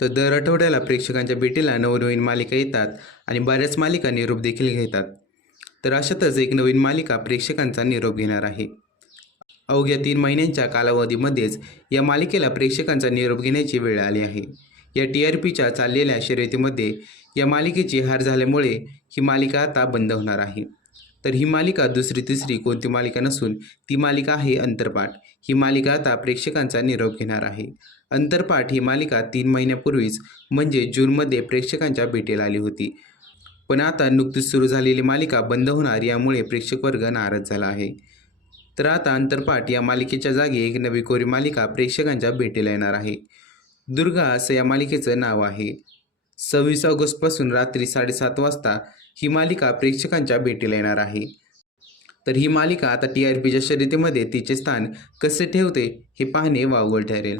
तर दर आठवड्याला प्रेक्षकांच्या भेटीला नवनवीन मालिका येतात आणि बऱ्याच मालिका निरोप देखील घेतात. तर अशातच एक नवीन मालिका प्रेक्षकांचा निरोप घेणार आहे. अवघ्या 3 महिन्यांच्या कालावधीमध्येच या मालिकेला प्रेक्षकांचा निरोप घेण्याची वेळ आली आहे. या TRPच्या चाललेल्या शर्यतीमध्ये या मालिकेची हार झाल्यामुळे ही मालिका आता बंद होणार आहे. तर ही मालिका दुसरी-तिसरी कोणती मालिका नसून ती मालिका आहे अंतरपाठ. ही मालिका आता प्रेक्षकांचा निरोप घेणार आहे. अंतरपाठ ही मालिका 3 महिन्यापूर्वीच म्हणजे जूनमध्ये प्रेक्षकांच्या भेटीला आली होती. पण आता नुकतीच सुरू झालेली मालिका बंद होणार यामुळे प्रेक्षक वर्ग नाराज झाला आहे. तर आता अंतरपाठ या मालिकेच्या जागी एक नवी कोरी मालिका प्रेक्षकांच्या भेटीला येणार आहे. दुर्गा असं या मालिकेचं नाव आहे. 26 ऑगस्टपासून रात्री 7:30 वाजता ही मालिका प्रेक्षकांच्या भेटीला येणार आहे. तर ही मालिका आता TRPच्या शर्यतीमध्ये तिचे स्थान कसे ठेवते हे पाहणे वावगं ठरेल.